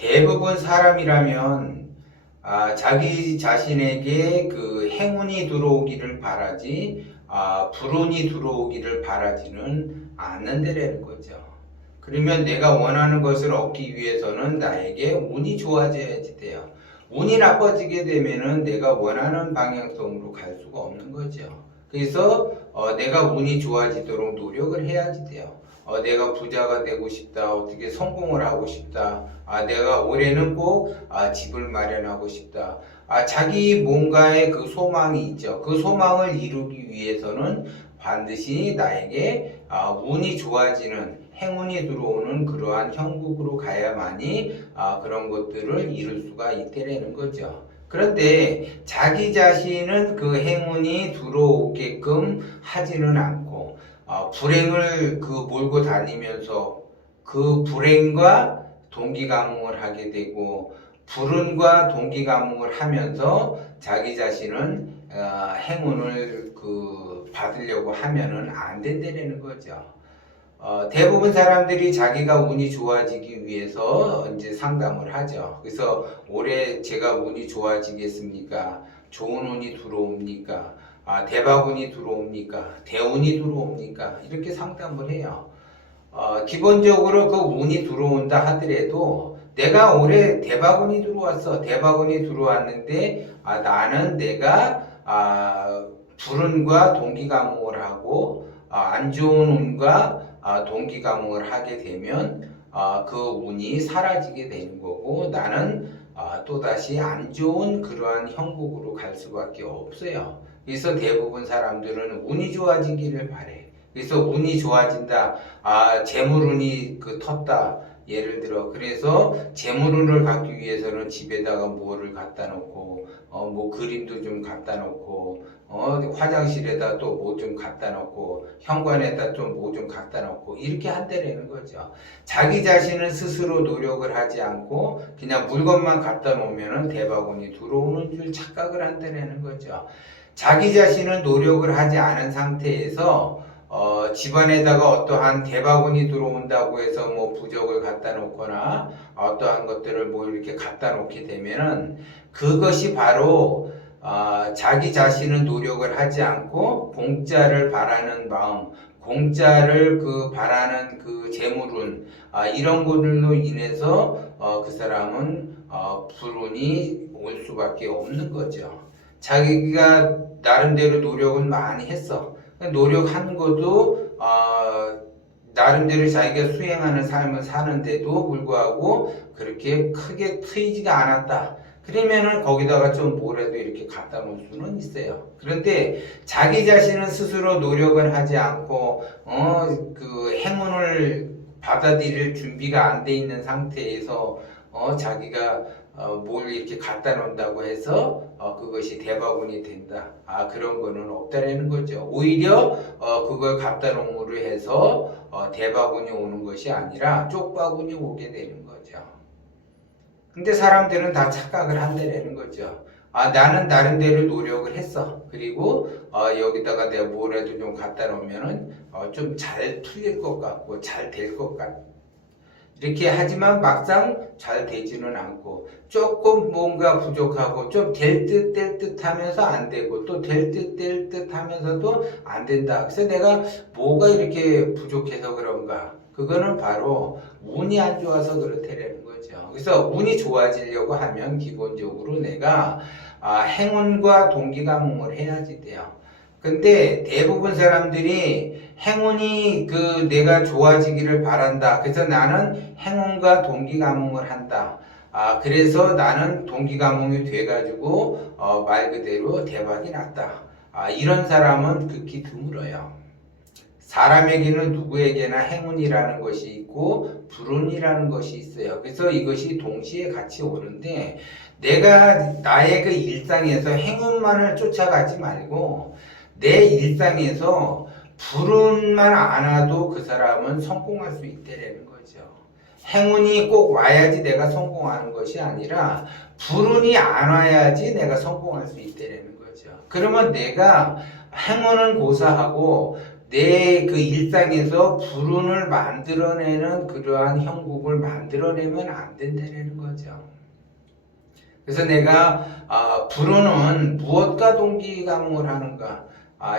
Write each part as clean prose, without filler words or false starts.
대부분 사람이라면 자기 자신에게 그 행운이 들어오기를 바라지 불운이 들어오기를 바라지는 않는다라는 거죠. 그러면 내가 원하는 것을 얻기 위해서는 나에게 운이 좋아져야지 돼요. 운이 나빠지게 되면은 내가 원하는 방향성으로 갈 수가 없는 거죠. 그래서 내가 운이 좋아지도록 노력을 해야지 돼요. 내가 부자가 되고 싶다, 어떻게 성공을 하고 싶다, 내가 올해는 꼭 집을 마련하고 싶다. 자기 뭔가의 그 소망이 있죠. 그 소망을 이루기 위해서는 반드시 나에게 운이 좋아지는 행운이 들어오는 그러한 형국으로 가야만이 그런 것들을 이룰 수가 있다라는 거죠. 그런데 자기 자신은 그 행운이 들어오게끔 하지는 않고 불행을 몰고 다니면서 그 불행과 동기감흥을 하게 되고 불운과 동기감흥을 하면서 자기 자신은 행운을 받으려고 하면은 안 된다는 거죠. 대부분 사람들이 자기가 운이 좋아지기 위해서 이제 상담을 하죠. 그래서 올해 제가 운이 좋아지겠습니까? 좋은 운이 들어옵니까? 대박 운이 들어옵니까? 대운이 들어옵니까? 이렇게 상담을 해요. 기본적으로 그 운이 들어온다 하더라도 내가 올해 대박 운이 들어왔어. 대박 운이 들어왔는데 나는 내가 불운과 동기감흥을 하고 안 좋은 운과 동기감흥을 하게 되면 그 운이 사라지게 되는 거고 나는 또다시 안 좋은 그러한 형국으로 갈 수밖에 없어요. 그래서 대부분 사람들은 운이 좋아지기를 바래. 그래서 운이 좋아진다. 재물운이 텄다. 예를 들어 그래서 재물운을 갖기 위해서는 집에다가 뭐를 갖다 놓고 뭐 그림도 좀 갖다 놓고 화장실에다 또 뭐 좀 갖다 놓고 현관에다 좀 뭐 좀 갖다 놓고 이렇게 한다라는 거죠. 자기 자신은 스스로 노력을 하지 않고 그냥 물건만 갖다 놓으면 대박운이 들어오는 줄 착각을 한다라는 거죠. 자기 자신은 노력을 하지 않은 상태에서 집안에다가 어떠한 대박운이 들어온다고 해서 뭐 부적을 갖다 놓거나 어떠한 것들을 뭐 이렇게 갖다 놓게 되면은 그것이 바로 자기 자신은 노력을 하지 않고 공짜를 바라는 마음, 공짜를 바라는 그 재물운 이런 것들로 인해서 그 사람은 불운이 올 수밖에 없는 거죠. 자기가 나름대로 노력은 많이 했어. 노력한 것도 나름대로 자기가 수행하는 삶을 사는데도 불구하고 그렇게 크게 트이지가 않았다. 그러면은 거기다가 좀 뭐라도 이렇게 갖다 놓을 수는 있어요. 그런데 자기 자신은 스스로 노력을 하지 않고 그 행운을 받아들일 준비가 안 돼 있는 상태에서 자기가 뭘 이렇게 갖다 놓는다고 해서 그것이 대박운이 된다. 그런 거는 없다라는 거죠. 오히려 그걸 갖다 놓음으로 해서 대박운이 오는 것이 아니라 쪽박운이 오게 되는 거죠. 근데 사람들은 다 착각을 한다라는 거죠. 나는 나름대로 노력을 했어. 그리고 여기다가 내가 뭐라도 좀 갖다 놓으면은 좀 잘 풀릴 것 같고 잘 될 것 같고 이렇게 하지만 막상 잘 되지는 않고 조금 뭔가 부족하고 좀 될 듯 될 듯 하면서 안 되고 또 될 듯 될 듯 하면서도 안 된다. 그래서 내가 뭐가 이렇게 부족해서 그런가? 그거는 바로 운이 안 좋아서 그렇다라는 거죠. 그래서 운이 좋아지려고 하면 기본적으로 내가 행운과 동기감흥을 해야지 돼요. 근데 대부분 사람들이 행운이 내가 좋아지기를 바란다. 그래서 나는 행운과 동기감흥을 한다. 그래서 나는 동기감흥이 돼가지고 말 그대로 대박이 났다. 이런 사람은 극히 드물어요. 사람에게는 누구에게나 행운이라는 것이 있고 불운이라는 것이 있어요. 그래서 이것이 동시에 같이 오는데 내가 나의 그 일상에서 행운만을 쫓아가지 말고 내 일상에서 불운만 안 와도 그 사람은 성공할 수 있다라는 거죠. 행운이 꼭 와야지 내가 성공하는 것이 아니라 불운이 안 와야지 내가 성공할 수 있다라는 거죠. 그러면 내가 행운은 고사하고 내 그 일상에서 불운을 만들어내는 그러한 형국을 만들어내면 안 된다는 거죠. 그래서 내가 불운은 무엇과 동기가몽을 하는가?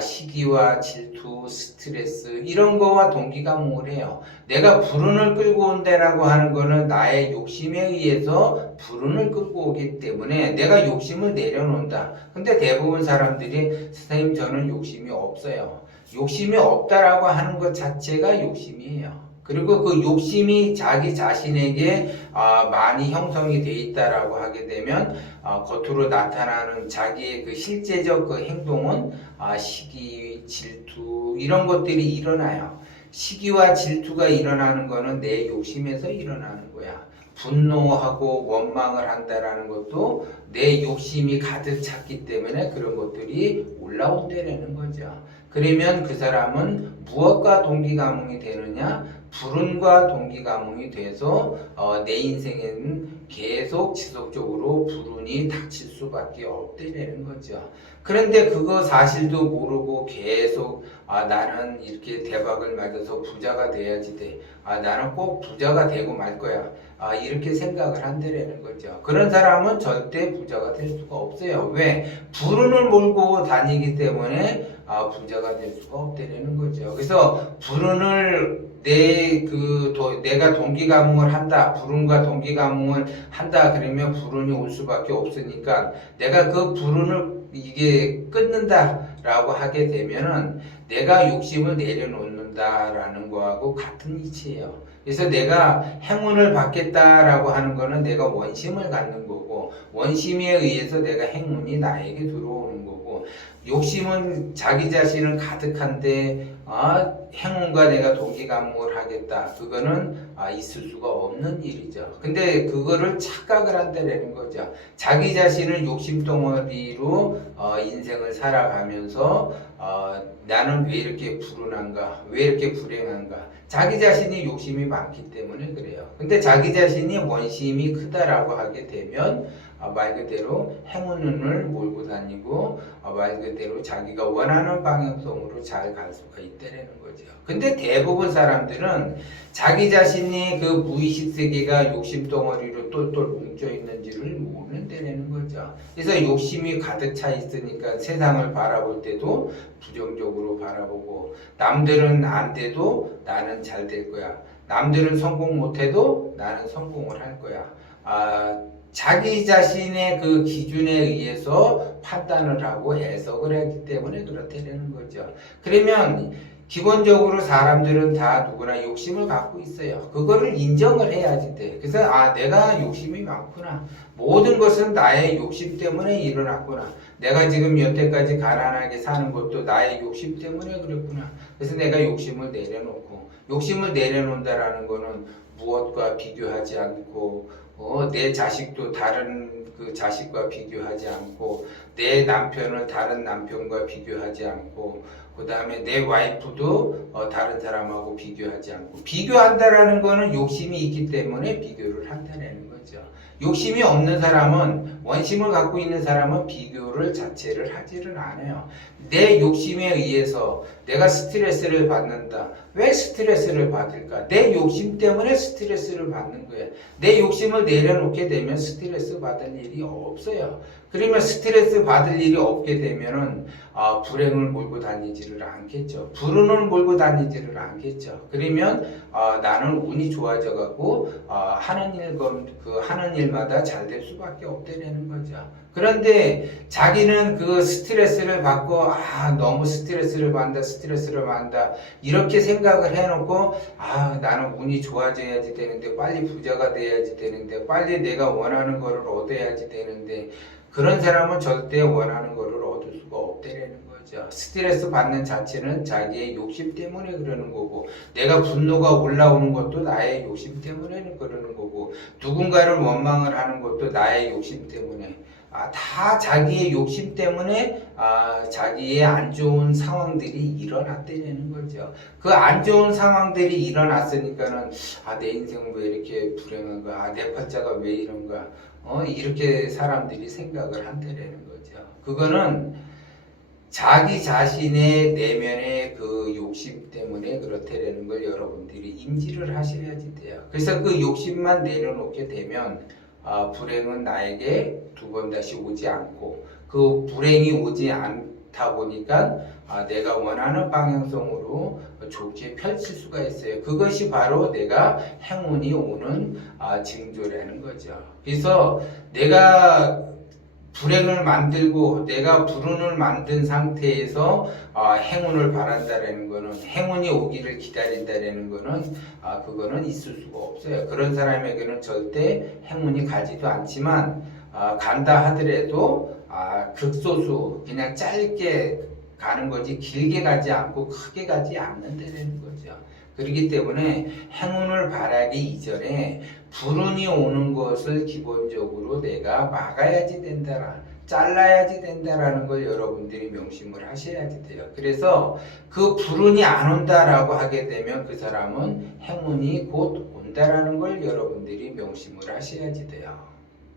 시기와 질투, 스트레스 이런 거와 동기가몽을 해요. 내가 불운을 끌고 온다라고 하는 거는 나의 욕심에 의해서 불운을 끌고 오기 때문에 내가 욕심을 내려놓는다. 근데 대부분 사람들이 선생님 저는 욕심이 없어요. 욕심이 없다라고 하는 것 자체가 욕심이에요. 그리고 그 욕심이 자기 자신에게 많이 형성이 돼 있다라고 하게 되면 겉으로 나타나는 자기의 그 실제적 그 행동은 시기, 질투 이런 것들이 일어나요. 시기와 질투가 일어나는 거는 내 욕심에서 일어나는 거야. 분노하고 원망을 한다라는 것도 내 욕심이 가득 찼기 때문에 그런 것들이 올라온다라는 거죠. 그러면 그 사람은 무엇과 동기가몽이 되느냐? 불운과 동기가몽이 돼서 내 인생에는 계속 지속적으로 불운이 닥칠 수밖에 없다는 거죠. 그런데 그거 사실도 모르고 계속 나는 이렇게 대박을 맞아서 부자가 돼야지 돼. 나는 꼭 부자가 되고 말 거야. 이렇게 생각을 한다는 거죠. 그런 사람은 절대 부자가 될 수가 없어요. 왜? 불운을 몰고 다니기 때문에 부자가 될 수가 없다는 거죠. 그래서 불운을 내가 동기가몽을 한다. 불운과 동기가몽을 한다. 그러면 불운이 올 수밖에 없으니까 내가 그 불운을 이게 끊는다라고 하게 되면은 내가 욕심을 내려놓는다라는 거하고 같은 이치예요. 그래서 내가 행운을 받겠다라고 하는 거는 내가 원심을 갖는 거고 원심에 의해서 내가 행운이 나에게 들어오는 거고 욕심은 자기 자신을 가득한데 행운과 내가 동기가몽을 하겠다. 그거는 있을 수가 없는 일이죠. 근데 그거를 착각을 한다는 거죠. 자기 자신을 욕심덩어리로 인생을 살아가면서 나는 왜 이렇게 불운한가? 왜 이렇게 불행한가? 자기 자신이 욕심이 많기 때문에 그래요. 근데 자기 자신이 원심이 크다라고 하게 되면 말 그대로 행운을 몰고 다니고 말 그대로 자기가 원하는 방향성으로 잘 갈 수가 있다는 거죠. 근데 대부분 사람들은 자기 자신이 그 무의식 세계가 욕심덩어리로 똘똘 뭉쳐 있는지를 모른다는 거죠. 그래서 욕심이 가득 차 있으니까 세상을 바라볼 때도 부정적으로 바라보고 남들은 안 돼도 나는 잘 될 거야. 남들은 성공 못해도 나는 성공을 할 거야. 자기 자신의 그 기준에 의해서 판단을 하고 해석을 하기 때문에 그렇다는 거죠. 그러면 기본적으로 사람들은 다 누구나 욕심을 갖고 있어요. 그거를 인정을 해야지 돼. 그래서 내가 욕심이 많구나. 모든 것은 나의 욕심 때문에 일어났구나. 내가 지금 여태까지 가난하게 사는 것도 나의 욕심 때문에 그랬구나. 그래서 내가 욕심을 내려놓고 욕심을 내려놓는다라는 거는 무엇과 비교하지 않고 내 자식도 다른 그 자식과 비교하지 않고 내 남편을 다른 남편과 비교하지 않고 그 다음에 내 와이프도 다른 사람하고 비교하지 않고 비교한다라는 거는 욕심이 있기 때문에 비교를 한다는 거죠. 욕심이 없는 사람은 원심을 갖고 있는 사람은 비교를 자체를 하지를 않아요. 내 욕심에 의해서 내가 스트레스를 받는다. 왜 스트레스를 받을까? 내 욕심 때문에 스트레스를 받는 거예요. 내 욕심을 내려놓게 되면 스트레스 받을 일이 없어요. 그러면 스트레스 받을 일이 없게 되면은 불행을 몰고 다니지를 않겠죠. 불운을 몰고 다니지를 않겠죠. 그러면 나는 운이 좋아져 갖고 하는 일마다 잘 될 수밖에 없다는 거죠. 그런데 자기는 그 스트레스를 받고 너무 스트레스를 받는다 이렇게 생각을 해놓고 나는 운이 좋아져야지 되는데 빨리 부자가 돼야지 되는데 빨리 내가 원하는 거를 얻어야지 되는데 그런 사람은 절대 원하는 거를 얻을 수가 없다는 거죠. 스트레스 받는 자체는 자기의 욕심 때문에 그러는 거고 내가 분노가 올라오는 것도 나의 욕심 때문에 그러는 거고 누군가를 원망을 하는 것도 나의 욕심 때문에 다 자기의 욕심 때문에 자기의 안 좋은 상황들이 일어났다는 거죠. 그 안 좋은 상황들이 일어났으니까는 내 인생은 왜 이렇게 불행한가? 내 팔자가 왜 이런가? 이렇게 사람들이 생각을 한다는 거죠. 그거는 자기 자신의 내면의 그 욕심 때문에 그렇다라는 걸 여러분들이 인지를 하셔야지 돼요. 그래서 그 욕심만 내려놓게 되면 불행은 나에게 두 번 다시 오지 않고 그 불행이 오지 않다 보니까 내가 원하는 방향성으로 좋게 펼칠 수가 있어요. 그것이 바로 내가 행운이 오는 징조라는 거죠. 그래서 내가 불행을 만들고 내가 불운을 만든 상태에서 행운을 바란다라는 거는, 행운이 오기를 기다린다라는 거는 그거는 있을 수가 없어요. 그런 사람에게는 절대 행운이 가지도 않지만 간다 하더라도 극소수 그냥 짧게 가는 거지 길게 가지 않고 크게 가지 않는다는 거죠. 그렇기 때문에 행운을 바라기 이전에 불운이 오는 것을 기본적으로 내가 막아야지 된다, 잘라야지 된다라는 걸 여러분들이 명심을 하셔야지 돼요. 그래서 그 불운이 안 온다라고 하게 되면 그 사람은 행운이 곧 온다라는 걸 여러분들이 명심을 하셔야지 돼요.